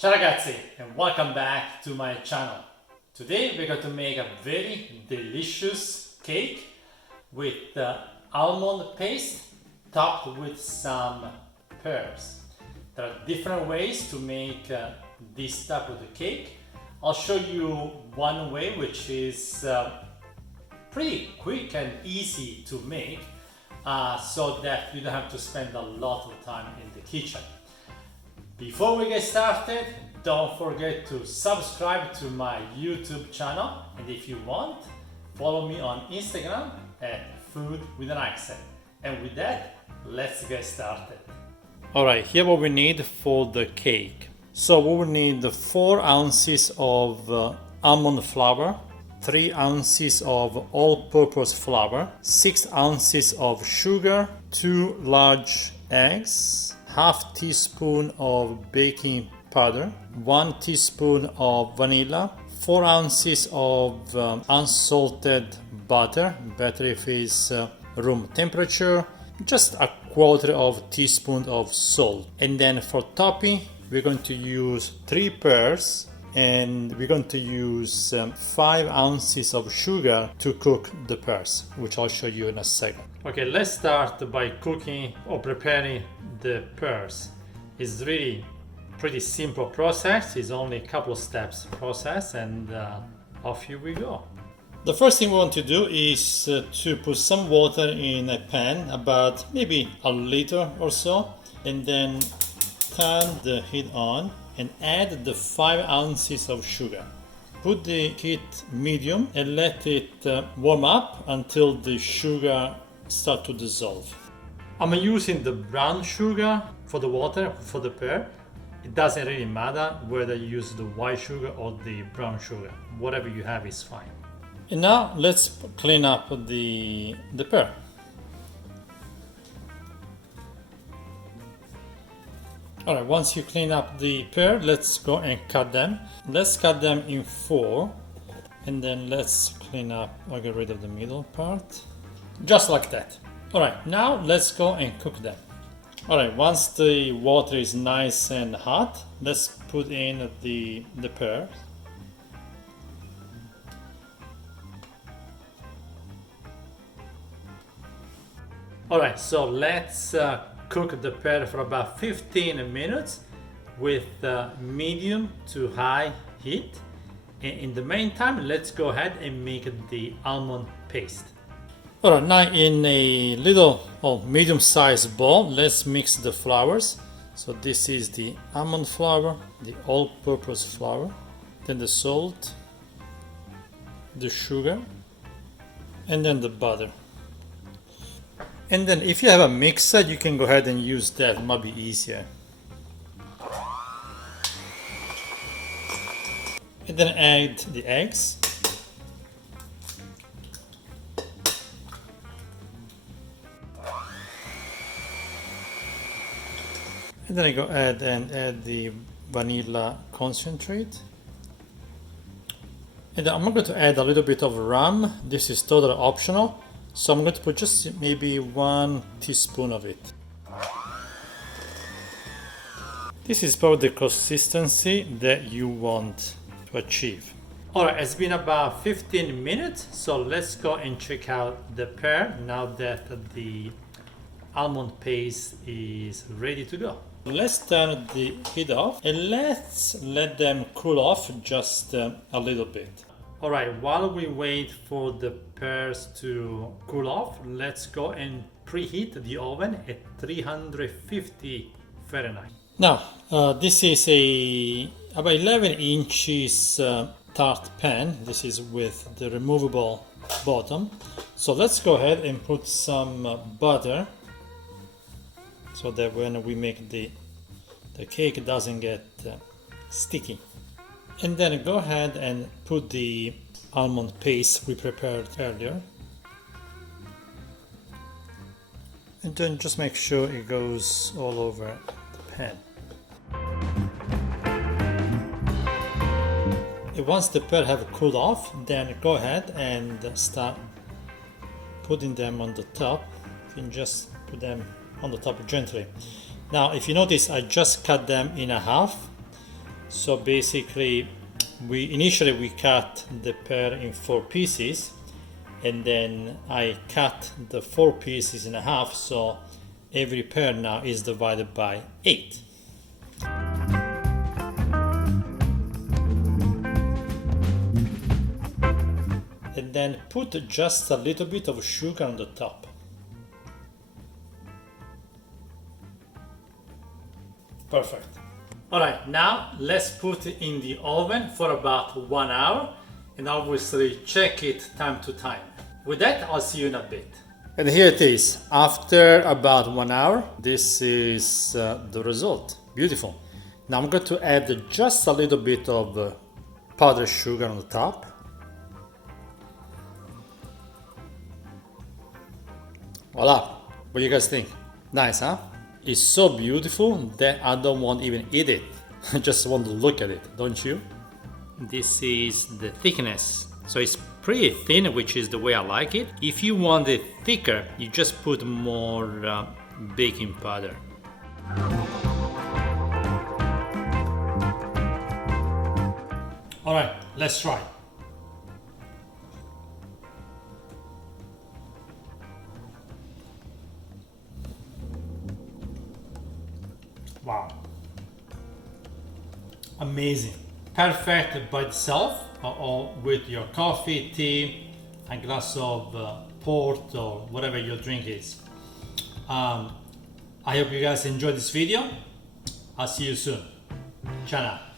Ciao ragazzi and welcome back to my channel. Today we're going to make a very delicious cake with almond paste topped with some pears. There are different ways to make this type of the cake. I'll show you one way which is pretty quick and easy to make so that you don't have to spend a lot of time in the kitchen. Before we get started, don't forget to subscribe to my YouTube channel, and if you want, follow me on Instagram at Food with an Accent. And with that, let's get started. Alright, here what we need for the cake. So we will need 4 ounces of almond flour, 3 ounces of all-purpose flour, 6 ounces of sugar, 2 large eggs, half teaspoon of baking powder, 1 teaspoon of vanilla, 4 ounces of unsalted butter, better if it's room temperature, just a quarter of teaspoon of salt. And then for topping, we're going to use 3 pears and we're going to use 5 ounces of sugar to cook the pears, which I'll show you in a second. Okay, let's start by cooking or preparing the pears. It's really pretty simple process. It's only a couple of steps process, and off here we go. The first thing we want to do is to put some water in a pan, about maybe a liter or so, and then turn the heat on and add the 5 ounces of sugar. Put the heat medium and let it warm up until the sugar start to dissolve. I'm using the brown sugar for the water for the pear. It doesn't really matter whether you use the white sugar or the brown sugar. Whatever you have is fine. And now let's clean up the pear. Alright, once you clean up the pear, let's go and cut them. Let's cut them in 4, and then let's clean up or get rid of the middle part. Just like that. Alright, now let's go and cook them. Alright, once the water is nice and hot, let's put in the pear. Alright, so let's cook the pear for about 15 minutes with medium to high heat. And in the meantime, let's go ahead and make the almond paste. Alright, now in a little medium-sized bowl, let's mix the flours. So this is the almond flour, the all-purpose flour, then the salt, the sugar, and then the butter. And then if you have a mixer, you can go ahead and use that, it might be easier. And then add the eggs. And then I go ahead and add the vanilla concentrate. And then I'm going to add a little bit of rum. This is totally optional. So I'm going to put just maybe 1 teaspoon of it. This is probably the consistency that you want to achieve. Alright, it's been about 15 minutes. So let's go and check out the pear now that the almond paste is ready to go. Let's turn the heat off and let's let them cool off just a little bit. Alright, while we wait for the pears to cool off, let's go and preheat the oven at 350 Fahrenheit. Now, this is about 11 inches tart pan. This is with the removable bottom. So let's go ahead and put some butter, so that when we make the cake, it doesn't get sticky. And then go ahead and put the almond paste we prepared earlier. And then just make sure it goes all over the pan. And once the pear have cooled off, then go ahead and start putting them on the top. You can just put them on the top gently. Now, if you notice, I just cut them in half, So basically, initially we cut the pear in 4 pieces, and then I cut the 4 pieces in half, so every pear now is divided by 8. And then put just a little bit of sugar on the top. Perfect. Alright, now let's put it in the oven for about 1 hour, and obviously check it time to time. With that, I'll see you in a bit. And here it is. After about 1 hour, this is the result. Beautiful. Now I'm going to add just a little bit of powdered sugar on the top. Voila. What do you guys think? Nice, huh? It's so beautiful that I don't want to even eat it. I just want to look at it, don't you? This is the thickness. So it's pretty thin, which is the way I like it. If you want it thicker, you just put more baking powder. All right, let's try. Wow. Amazing. Perfect by itself or with your coffee, tea, a glass of port or whatever your drink is. I hope you guys enjoyed this video. I'll see you soon. Ciao now.